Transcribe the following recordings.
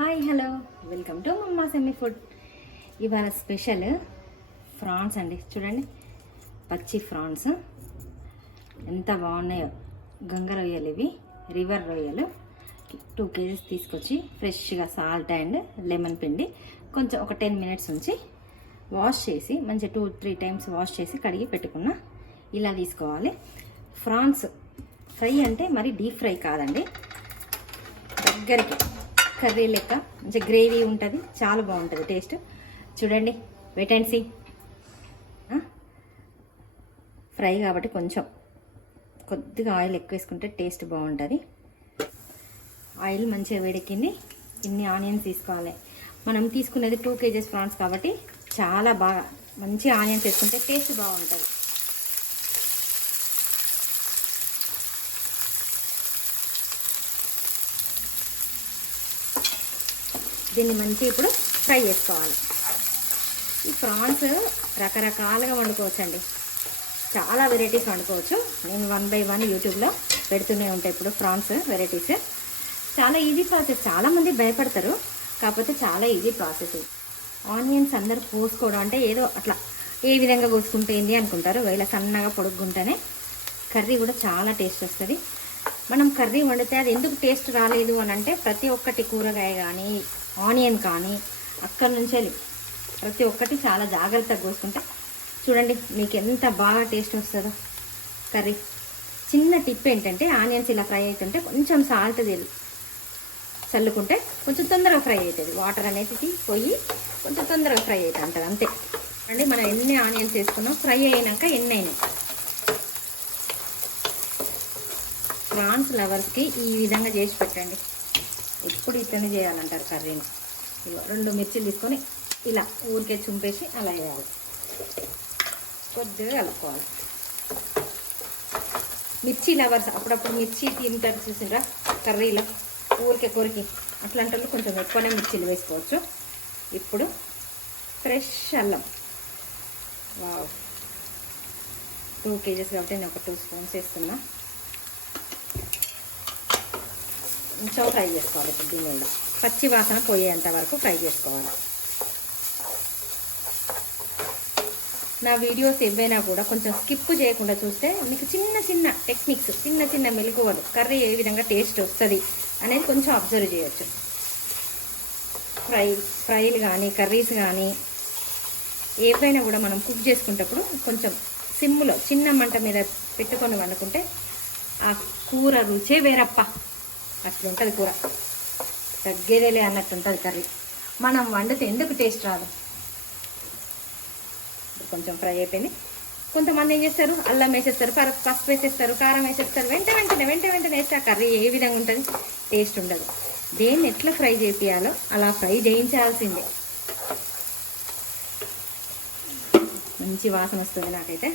Hi hello welcome to మమ్మా semi food. ఇవాళ special France అండి. చూడండి, పచ్చి ఫ్రాన్స్ ఎంత బాగున్నాయో. గంగ రొయ్యలు, ఇవి రివర్ రొయ్యలు. 2 kgs తీసుకొచ్చి ఫ్రెష్గా సాల్ట్ అండ్ లెమన్ పిండి కొంచెం ఒక 10 minutes ఉంచి వాష్ చేసి మంచిగా 2-3 times వాష్ చేసి కడిగి పెట్టుకున్న. ఇలా తీసుకోవాలి. ఫ్రాన్స్ ఫ్రై అంటే మరి డీప్ ఫ్రై కాదండి, దగ్గరికి కర్రీ లెక్క మంచి గ్రేవీ ఉంటుంది, చాలా బాగుంటుంది టేస్ట్. చూడండి, వెయిట్ అండ్ సీ. ఫ్రై కాబట్టి కొంచెం కొద్దిగా ఆయిల్ ఎక్కువ వేసుకుంటే టేస్ట్ బాగుంటుంది. ఆయిల్ మంచిగా వేడెక్కింది. ఇన్ని ఆనియన్స్ తీసుకోవాలి. మనం తీసుకునేది 2 kgs ఫ్రాన్స్ కాబట్టి చాలా బాగా మంచి ఆనియన్స్ వేసుకుంటే టేస్ట్ బాగుంటుంది. దీన్ని మంచిగా ఇప్పుడు ఫ్రై చేసుకోవాలి. ఈ ఫ్రాన్స్ రకరకాలుగా వండుకోవచ్చండి, చాలా వెరైటీస్ వండుకోవచ్చు. నేను 1 by 1 యూట్యూబ్లో పెడుతూనే ఉంటాయి. ఇప్పుడు ఫ్రాన్స్ వెరైటీస్ చాలా ఈజీ ప్రాసెస్. చాలామంది భయపడతారు, కాకపోతే చాలా ఈజీ ప్రాసెస్. ఆనియన్స్ అందరు కోసుకోవడం అంటే ఏదో అట్లా ఏ విధంగా కోసుకుంటే ఏంది అనుకుంటారు. ఇలా సన్నగా పొడుగ్గుంటేనే కర్రీ కూడా చాలా టేస్ట్ వస్తుంది. మనం కర్రీ వండితే అది ఎందుకు టేస్ట్ రాలేదు అని అంటే ప్రతి ఒక్కటి కూరగాయ కానీ ఆనియన్ కానీ అక్కడి నుంచి ప్రతి ఒక్కటి చాలా జాగ్రత్తగా కోసుకుంటే చూడండి మీకు ఎంత బాగా టేస్ట్ వస్తుందో కర్రీ. చిన్న టిప్ ఏంటంటే ఆనియన్స్ ఇలా ఫ్రై అవుతుంటే కొంచెం సాల్ట్ చల్లుకుంటే కొంచెం తొందరగా ఫ్రై అవుతుంది. వాటర్ అనేది పోయి కొంచెం తొందరగా ఫ్రై అవుతుంది అంతే అండి. మనం ఎన్ని ఆనియన్స్ వేసుకున్నాం, ఫ్రై అయినాక ఎన్ని అయినాయి. ఫ్రాన్స్ లవర్స్కి ఈ విధంగా చేసి పెట్టండి. ఎప్పుడు ఇట్లనే చేయాలంటారు కర్రీని. 2 మిర్చిలు తీసుకొని ఇలా ఊరికే చుంపేసి అలా వేయాలి. కొద్దిగా కలుపుకోవాలి. మిర్చి లవర్స్ అప్పుడప్పుడు మిర్చి తింటారు చూసిరా కర్రీలో, ఊరికే కొరికి అట్లాంటి వాళ్ళు కొంచెం ఎక్కువనే మిర్చిలు వేసుకోవచ్చు. ఇప్పుడు ఫ్రెష్ అల్లం, 2 kgs కాబట్టి నేను ఒక 2 spoons వేస్తున్నా. కొంచెం ఫ్రై చేసుకోవాలి. ఇప్పుడు దీని మీద పచ్చి వాసన పోయేంత వరకు ఫ్రై చేసుకోవాలి. నా వీడియోస్ ఏవైనా కూడా కొంచెం స్కిప్ చేయకుండా చూస్తే మీకు చిన్న చిన్న టెక్నిక్స్, చిన్న చిన్న మెలకువలు, కర్రీ ఏ విధంగా టేస్ట్ వస్తుంది అనేది కొంచెం అబ్జర్వ్ చేయొచ్చు. ఫ్రైలు కానీ కర్రీస్ కానీ ఏవైనా కూడా మనం కుక్ చేసుకునేటప్పుడు కొంచెం సిమ్లో చిన్న మంట మీద పెట్టుకొని వండుకుంటే ఆ కూర రుచే వేరప్ప. అట్లుంటుంది కూర, తగ్గేదేలే అన్నట్టు ఉంటుంది కర్రీ. మనం వండితే ఎందుకు టేస్ట్ రాదు. కొంచెం ఫ్రై అయిపోయింది. కొంతమంది ఏం చేస్తారు, అల్లం వేసేస్తారు, పసుపు వేసేస్తారు, కారం వేసేస్తారు. వెంటనే వేస్తే ఆ కర్రీ ఏ విధంగా ఉంటుంది, టేస్ట్ ఉండదు. దేన్ని ఎట్లా ఫ్రై చేయాలో అలా ఫ్రై చేయించాల్సిందే. మంచి వాసన వస్తుంది నాకైతే.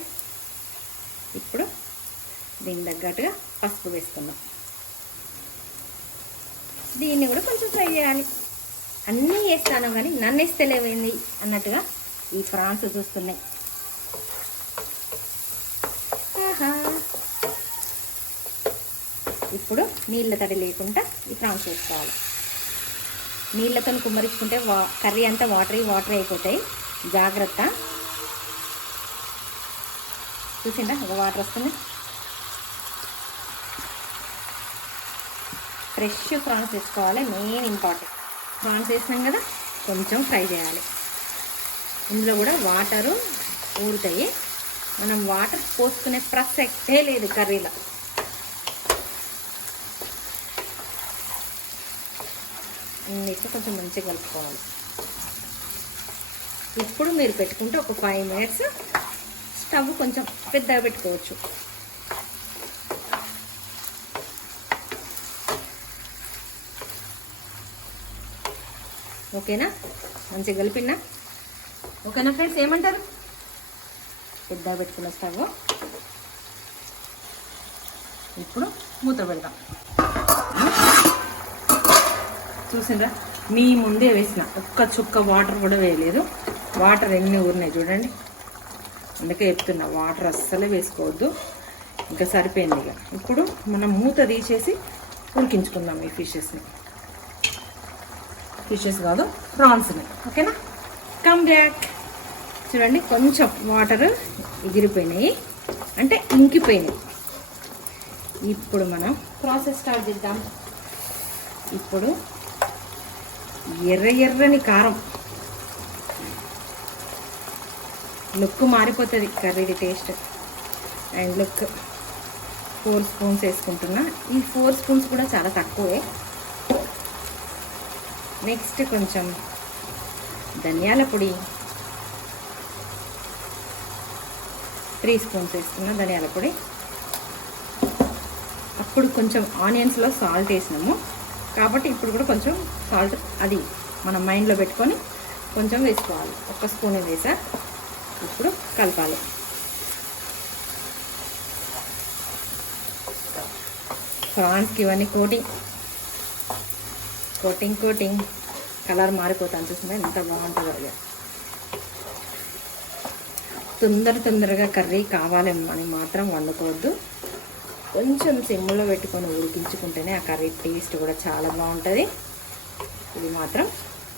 ఇప్పుడు దీని తగ్గట్టుగా పసుపు వేసుకుందాం. దీన్ని కూడా కొంచెం ఫ్రై చేయాలి. అన్నీ వేస్తాను కానీ నన్ను వేస్తలేమైంది అన్నట్టుగా ఈ ఫ్రాన్స్ చూస్తున్నాయి. ఇప్పుడు నీళ్ళ తడి లేకుండా ఈ ఫ్రాన్స్ వేసుకోవాలి. నీళ్ళతో కుమ్మరించుకుంటే కర్రీ అంతా వాటర్ అయిపోతాయి. జాగ్రత్త. చూసిందా ఒక వాటర్ వస్తుంది. ఫ్రెష్ ఫ్రాన్స్ వేసుకోవాలి. Main important. ఫ్రాన్స్ వేసినాం కదా, కొంచెం ఫ్రై చేయాలి. ఇందులో కూడా వాటరు ఊరుతాయి. మనం వాటర్ పోసుకునే ప్రసక్తే లేదు కర్రీలో. అన్నిటిని కొంచెం మంచిగా కలుపుకోవాలి. ఇప్పుడు మీరు పెట్టుకుంటే ఒక 5 minutes స్టవ్ కొంచెం పెద్దగా పెట్టుకోవచ్చు. ఓకేనా, మంచిగా కలిపినా. ఓకేనా ఫ్రెండ్స్, ఏమంటారు? పెద్దగా పెట్టుకున్న స్టవ్. ఇప్పుడు మూత పెడదాం. చూసిండ్రా, మీ ముందే వేసిన ఒక్క చుక్క వాటర్ కూడా వేయలేదు. వాటర్ ఎన్ని ఊరినాయి చూడండి. అందుకే చెప్తున్నా, వాటర్ అస్సలే వేసుకోవద్దు. ఇంకా సరిపోయింది. ఇక ఇప్పుడు మనం మూత తీసేసి ఉడికించుకుందాం ఈ ఫిషెస్ని. ఫిషెస్ కాదు, ప్రాన్స్ని. ఓకేనా, కమ్ బ్యాక్. చూడండి కొంచెం వాటర్ ఎగిరిపోయినాయి, అంటే ఇంకిపోయినాయి. ఇప్పుడు మనం ప్రాసెస్ స్టార్ట్ చేద్దాం. ఇప్పుడు ఎర్రని కారం, లుక్ మారిపోతుంది కర్రీది టేస్ట్ అండ్ లుక్. 4 స్పూన్స్ వేసుకుంటున్నా. ఈ 4 స్పూన్స్ కూడా చాలా తక్కువే. నెక్స్ట్ కొంచెం ధనియాల పొడి 3 స్పూన్స్ వేసుకున్నా ధనియాల పొడి. అప్పుడు కొంచెం ఆనియన్స్లో సాల్ట్ వేసినాము కాబట్టి ఇప్పుడు కూడా కొంచెం సాల్ట్ అది మనం మైండ్లో పెట్టుకొని కొంచెం వేసుకోవాలి. 1 స్పూన్ వేసా. ఇప్పుడు కలపాలి. ప్రాన్స్కి ఇవన్నీ కోటింగ్ కలర్ మారిపోతాను. చూసిందా ఎంత బాగుంటుందో. తొందరగా కర్రీ కావాలని మాత్రం వండుకోవద్దు. కొంచెం సిమ్లో పెట్టుకొని ఉడికించుకుంటేనే ఆ కర్రీ టేస్ట్ కూడా చాలా బాగుంటుంది. ఇది మాత్రం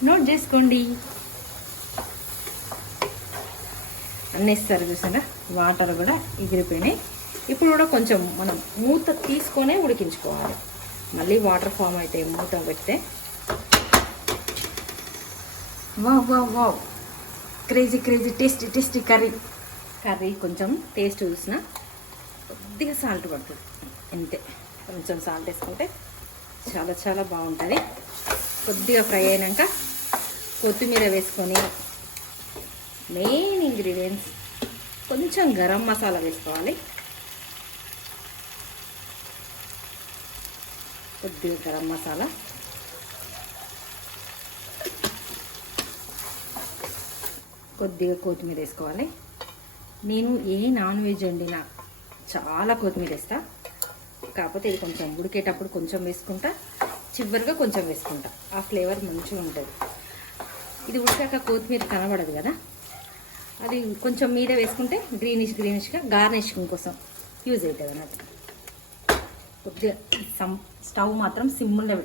నోట్ చేసుకోండి. అన్నేస్తారు చూసారా, వాటర్ కూడా ఎగిరిపోయినాయి. ఇప్పుడు కూడా కొంచెం మనం మూత తీసుకొనే ఉడికించుకోవాలి. మళ్ళీ వాటర్ ఫామ్ అయితే మూత పెడితే వావ్ క్రేజీ టేస్టీ కర్రీ కొంచెం టేస్ట్ చూసినా కొద్దిగా సాల్ట్ పడుతుంది అంతే. కొంచెం సాల్ట్ వేసుకుంటే చాలా బాగుంటుంది. కొద్దిగా ఫ్రై అయినాక కొత్తిమీర వేసుకొని మెయిన్ ఇంగ్రీడియంట్స్ కొంచెం గరం మసాలా వేసుకోవాలి. కొద్దిగా గరం మసాలా, కొద్దిగా కొత్తిమీర వేసుకోవాలి. నేను ఏ నాన్ వెజ్ వండినా చాలా కొత్తిమీర వేస్తా. కాకపోతే ఇది కొంచెం ఉడికేటప్పుడు కొంచెం వేసుకుంటా, చివరిగా కొంచెం వేసుకుంటా. ఆ ఫ్లేవర్ మంచిగా ఉంటుంది. ఇది ఉడికాక కొత్తిమీర కనబడదు కదా, అది కొంచెం మీద వేసుకుంటే గ్రీనిష్గా గార్నిషింగ్ కోసం యూజ్ అవుతుంది అన్నట్టు. కొద్దిగా స్టవ్ మాత్రం సిమ్లో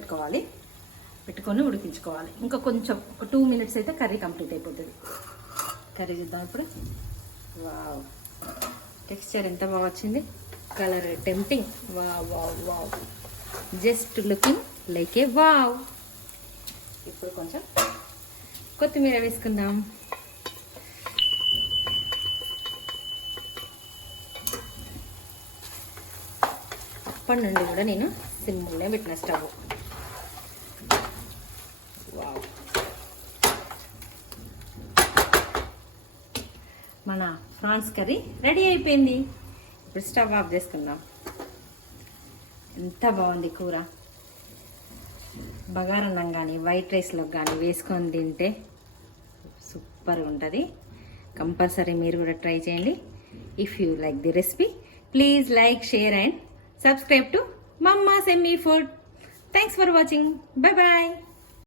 పెట్టుకొని ఉడికించుకోవాలి. ఇంకా కొంచెం ఒక 2 మినిట్స్ అయితే కర్రీ కంప్లీట్ అయిపోతుంది. కర్రీ చేద్దాం ఇప్పుడు. వావ్, టెక్స్చర్ ఎంత బాగా వచ్చింది, colour tempting. Wow just looking like ఏ వావ్. ఇప్పుడు కొంచెం కొత్తిమీర వేసుకుందాం. అప్పటి నుండి కూడా నేను సిమ్లోనే పెట్టిన స్టవ్. వావ్, మన ప్రాన్స్ కర్రీ రెడీ అయిపోయింది. ఇప్పుడు స్టవ్ ఆఫ్ చేసుకుందాం. ఎంత బాగుంది కూర. బగారన్నం కానీ వైట్ రైస్లో కానీ వేసుకొని తింటే సూపర్గా ఉంటుంది. కంపల్సరీ మీరు కూడా ట్రై చేయండి. If you like the recipe, please like, share and subscribe to Mama's Yummy Food. Thanks for watching. Bye bye.